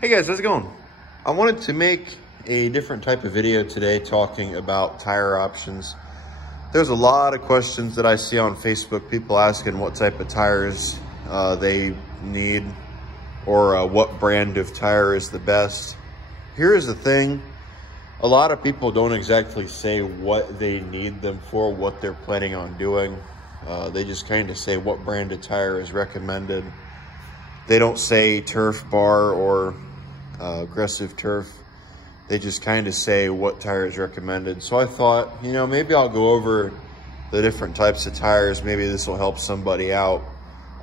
Hey guys, how's it going? I wanted to make a different type of video today talking about tire options. There's a lot of questions that I see on Facebook, people asking what type of tires they need or what brand of tire is the best. Here's the thing, a lot of people don't exactly say what they need them for, what they're planning on doing. They just kind of say what brand of tire is recommended. They don't say turf bar or aggressive turf. They just kind of say what tire is recommended. So I thought, you know, maybe I'll go over the different types of tires. Maybe this will help somebody out.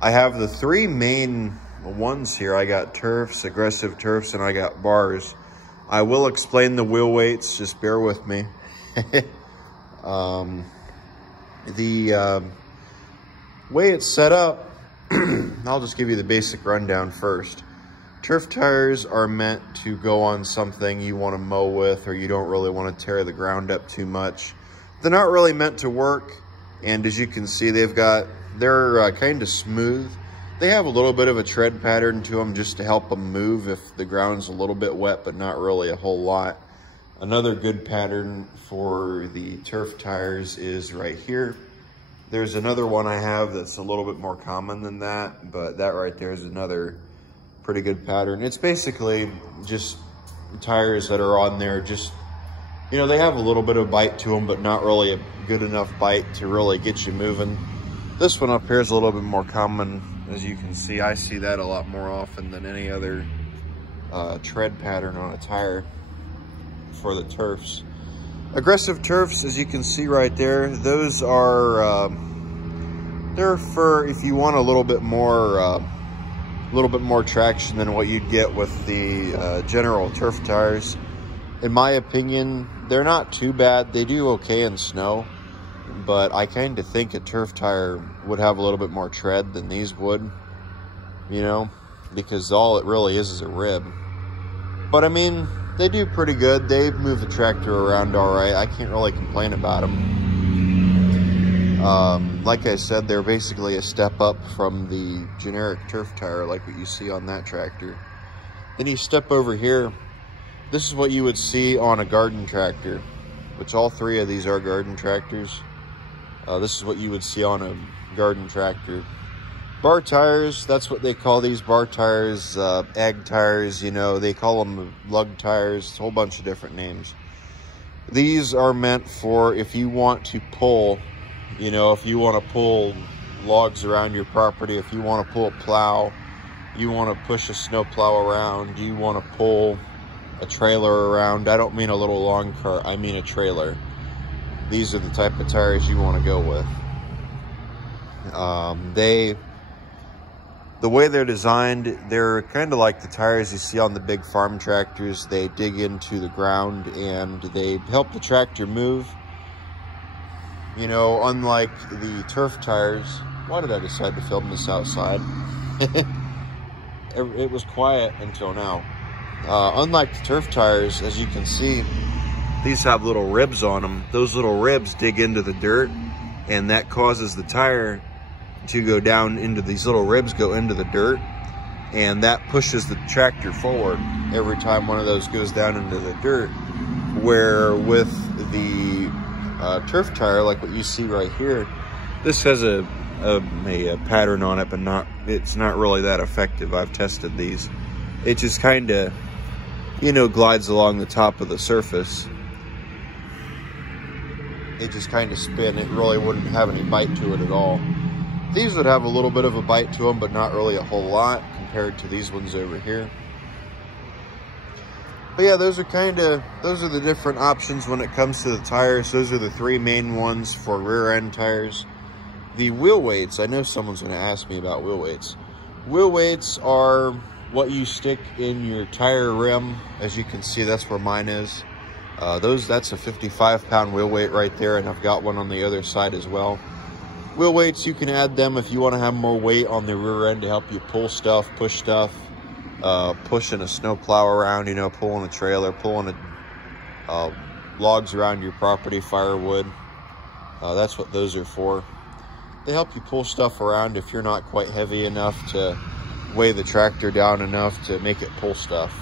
I have the three main ones here. I got turfs, aggressive turfs, and I got bars. I will explain the wheel weights, just bear with me. The way it's set up, I'll just give you the basic rundown first. Turf tires are meant to go on something you want to mow with, or you don't really want to tear the ground up too much. They're not really meant to work, and as you can see, they're kind of smooth. They have a little bit of a tread pattern to them just to help them move if the ground's a little bit wet, but not really a whole lot. Another good pattern for the turf tires is right here. There's another one I have that's a little bit more common than that, but that right there is another pretty good pattern. It's basically just tires that are on there, just, you know, they have a little bit of bite to them, but not really a good enough bite to really get you moving. This one up here is a little bit more common. As you can see, I see that a lot more often than any other tread pattern on a tire for the turfs. Aggressive turfs, as you can see right there, those are, they're for if you want a little bit more traction than what you'd get with the general turf tires. In my opinion, they're not too bad. They do okay in snow, but I kind of think a turf tire would have a little bit more tread than these would, you know, because all it really is a rib. But I mean, they do pretty good. They move the tractor around all right. I can't really complain about them. Like I said, they're basically a step up from the generic turf tire like what you see on that tractor. Then you step over here. This is what you would see on a garden tractor, which all three of these are garden tractors. This is what you would see on a garden tractor. Bar tires, that's what they call these, bar tires, ag tires, you know, they call them lug tires, a whole bunch of different names. These are meant for if you want to pull, you know, if you want to pull logs around your property, if you want to pull a plow, you want to push a snow plow around, you want to pull a trailer around. I don't mean a little lawn cart, I mean a trailer. These are the type of tires you want to go with. The way they're designed, they're kind of like the tires you see on the big farm tractors. They dig into the ground and they help the tractor move. You know, unlike the turf tires. Why did I decide to film this outside? It was quiet until now. Unlike the turf tires, as you can see, these have little ribs on them. Those little ribs dig into the dirt, and that causes the tire to go down into these little ribs, go into the dirt, and that pushes the tractor forward every time one of those goes down into the dirt. Where with the turf tire, like what you see right here, this has a pattern on it, but it's not really that effective. I've tested these. It just kind of, you know, glides along the top of the surface. It just kind of spin. It really wouldn't have any bite to it at all. These would have a little bit of a bite to them, but not really a whole lot compared to these ones over here. But yeah, those are the different options when it comes to the tires. Those are the three main ones for rear end tires. The wheel weights, I know someone's going to ask me about wheel weights. Wheel weights are what you stick in your tire rim. As you can see, that's where mine is. That's a 55-pound wheel weight right there, and I've got one on the other side as well. Wheel weights, you can add them if you want to have more weight on the rear end to help you pull stuff, push stuff, pushing a snow plow around, you know, pulling a trailer, pulling logs around your property, firewood. That's what those are for. They help you pull stuff around if you're not quite heavy enough to weigh the tractor down enough to make it pull stuff.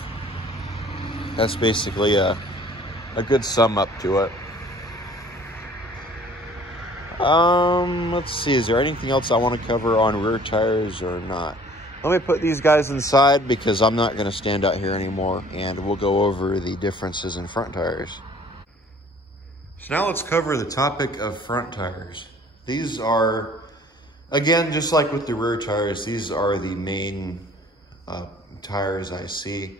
That's basically a good sum up to it. Let's see, is there anything else I want to cover on rear tires or not? Let me put these guys inside because I'm not going to stand out here anymore, and we'll go over the differences in front tires. So now let's cover the topic of front tires. These are, again, just like with the rear tires, these are the main tires I see.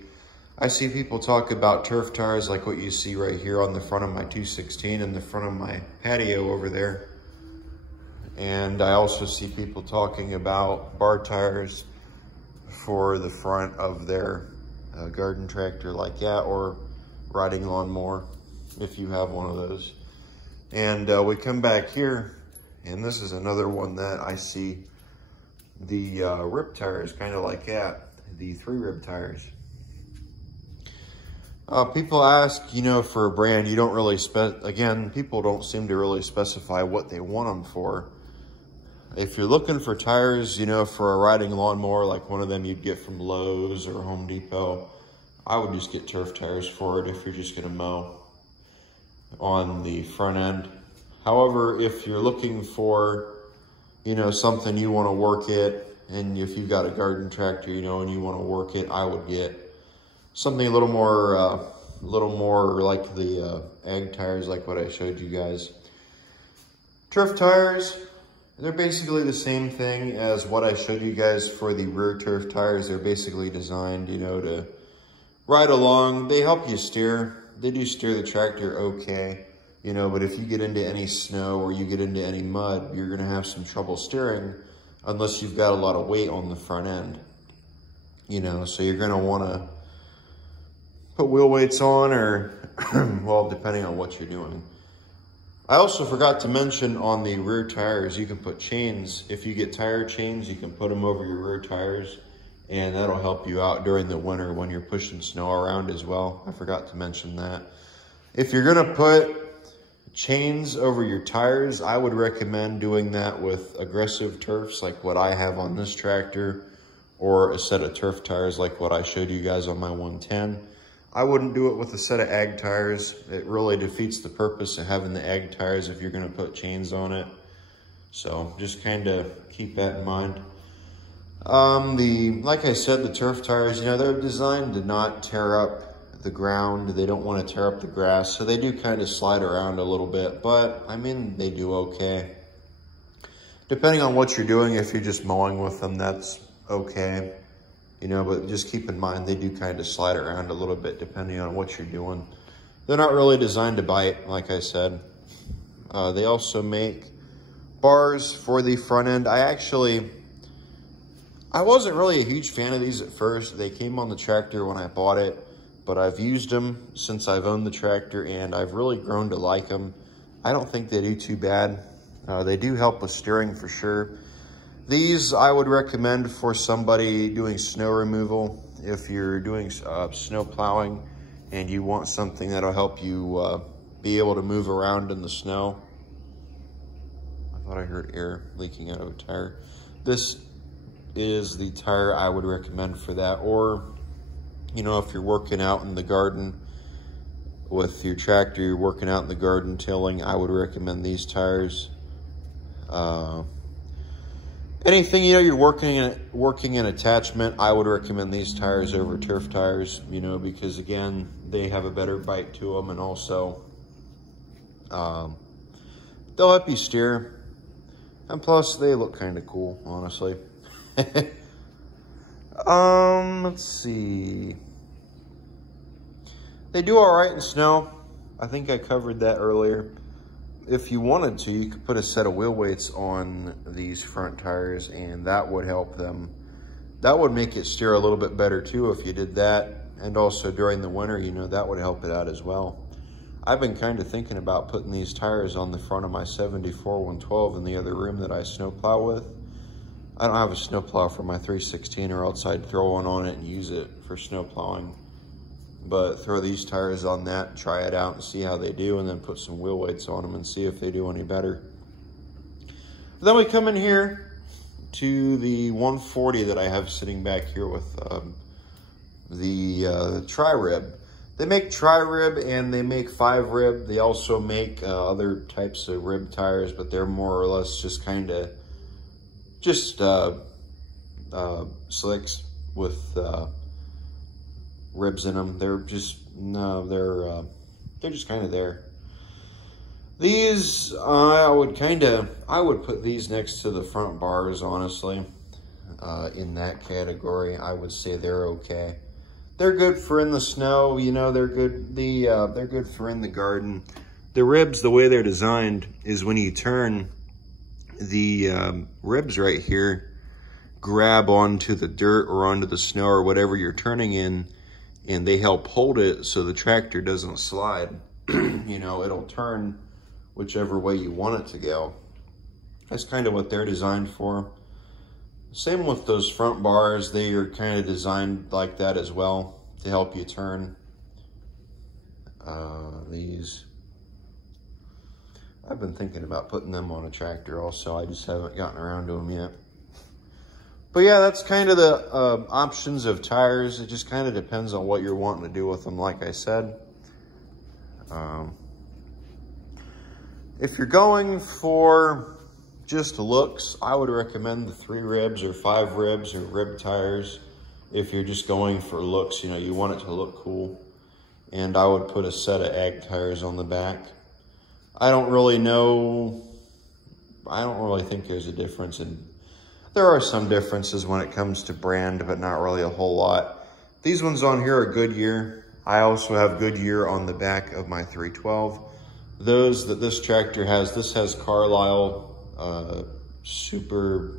I see people talk about turf tires like what you see right here on the front of my 216 and the front of my patio over there. And I also see people talking about bar tires for the front of their garden tractor like that, or riding lawnmower if you have one of those. And we come back here, and this is another one that I see. The rib tires, kind of like that, the 3-rib tires. People ask, you know, for a brand, you don't really again, people don't seem to really specify what they want them for. If you're looking for tires, you know, for a riding lawnmower, like one of them you'd get from Lowe's or Home Depot, I would just get turf tires for it if you're just gonna mow on the front end. However, if you're looking for, you know, something you wanna work it, and if you've got a garden tractor, you know, and you wanna work it, I would get something a little more like the ag tires, like what I showed you guys. Turf tires, they're basically the same thing as what I showed you guys for the rear turf tires. They're basically designed, you know, to ride along. They help you steer. They do steer the tractor okay, you know, but if you get into any snow or you get into any mud, you're gonna have some trouble steering unless you've got a lot of weight on the front end, you know, so you're gonna wanna put wheel weights on, or, well, depending on what you're doing. I also forgot to mention on the rear tires, you can put chains. If you get tire chains, you can put them over your rear tires, and that'll help you out during the winter when you're pushing snow around as well. I forgot to mention that. If you're gonna put chains over your tires, I would recommend doing that with aggressive turfs like what I have on this tractor, or a set of turf tires like what I showed you guys on my 110. I wouldn't do it with a set of ag tires. It really defeats the purpose of having the ag tires if you're gonna put chains on it. So just kind of keep that in mind. Like I said, the turf tires, you know, they're designed to not tear up the ground. They don't want to tear up the grass. So they do kind of slide around a little bit, but I mean, they do okay. Depending on what you're doing, if you're just mowing with them, that's okay. You know, but just keep in mind, they do kind of slide around a little bit depending on what you're doing. They're not really designed to bite, like I said. They also make bars for the front end. I wasn't really a huge fan of these at first. They came on the tractor when I bought it, but I've used them since I've owned the tractor, and I've really grown to like them. I don't think they do too bad. They do help with steering for sure. These I would recommend for somebody doing snow removal. If you're doing snow plowing and you want something that'll help you be able to move around in the snow. I thought I heard air leaking out of a tire. This is the tire I would recommend for that. Or, you know, if you're working out in the garden with your tractor, you're working out in the garden tilling, I would recommend these tires. Anything, you know, you're working in attachment, I would recommend these tires over turf tires, you know, because again, they have a better bite to them, and also they'll help you steer, and plus they look kind of cool, honestly. Let's see. They do all right in snow. I think I covered that earlier. If you wanted to, you could put a set of wheel weights on these front tires, and that would help them. That would make it steer a little bit better too if you did that. And also during the winter, you know, that would help it out as well. I've been kind of thinking about putting these tires on the front of my 74 112 in the other room that I snowplow with. I don't have a snowplow for my 316, or else I'd throw one on it and use it for snowplowing. But throw these tires on that, try it out and see how they do, and then put some wheel weights on them and see if they do any better. Then we come in here to the 140 that I have sitting back here with the tri-rib. They make tri-rib and they make 5-rib. They also make other types of rib tires, but they're more or less just kind of slicks with ribs in them. They're just just kind of there. These, I would put these next to the front bars, honestly. In that category, I would say they're okay. They're good for in the snow, you know, they're good for in the garden. The ribs, the way they're designed is when you turn, the ribs right here grab onto the dirt or onto the snow or whatever you're turning in, and they help hold it so the tractor doesn't slide. You know, it'll turn whichever way you want it to go. That's kind of what they're designed for. Same with those front bars. They are kind of designed like that as well to help you turn. These, I've been thinking about putting them on a tractor also. I just haven't gotten around to them yet. But yeah, that's kind of the options of tires. It just kind of depends on what you're wanting to do with them, like I said. If you're going for just looks, I would recommend the 3 ribs or 5 ribs or rib tires. If you're just going for looks, you know, you want it to look cool. And I would put a set of ag tires on the back. I don't really think there's a difference there are some differences when it comes to brand, but not really a whole lot. These ones on here are Goodyear. I also have Goodyear on the back of my 312. Those that this tractor has, this has Carlisle super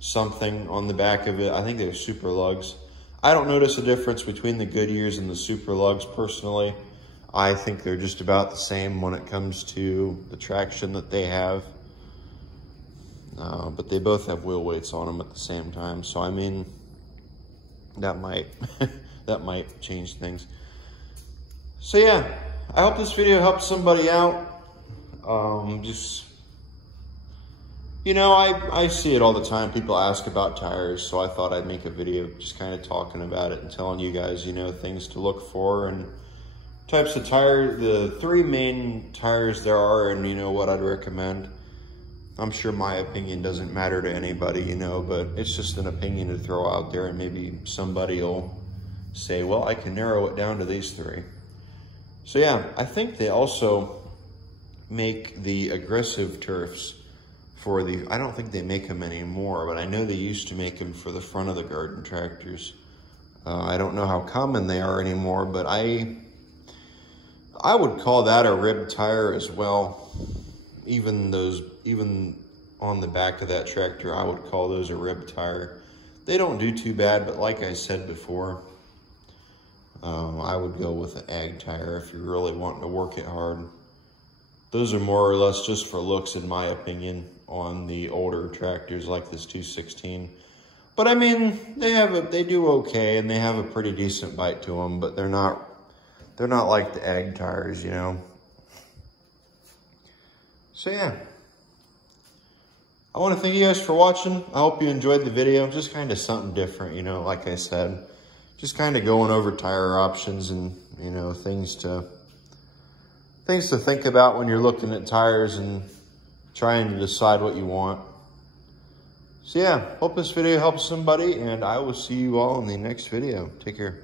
something on the back of it. I think they're super lugs. I don't notice a difference between the Goodyears and the super lugs personally. I think they're just about the same when it comes to the traction that they have. But they both have wheel weights on them at the same time. So I mean, that might that might change things. So yeah, I hope this video helps somebody out. You know, I see it all the time. People ask about tires, so I thought I'd make a video just kind of talking about it and telling you guys, you know, things to look for and types of tire, the 3 main tires there are, and you know what I'd recommend. I'm sure my opinion doesn't matter to anybody, you know, but it's just an opinion to throw out there, and maybe somebody will say, well, I can narrow it down to these 3. So yeah, I think they also make the aggressive turfs for the, I don't think they make them anymore, but I know they used to make them for the front of the garden tractors. I don't know how common they are anymore, but I would call that a rib tire as well. Even on the back of that tractor, I would call those a rib tire. They don't do too bad, but like I said before, I would go with an ag tire if you're really wanting to work it hard. Those are more or less just for looks, in my opinion, on the older tractors like this 216. But I mean, they do okay, and they have a pretty decent bite to them, but they're not like the ag tires, you know. So yeah, I want to thank you guys for watching. I hope you enjoyed the video. Just kind of something different, you know, like I said, just kind of going over tire options and, you know, things to think about when you're looking at tires and trying to decide what you want. So yeah, hope this video helps somebody, and I will see you all in the next video. Take care.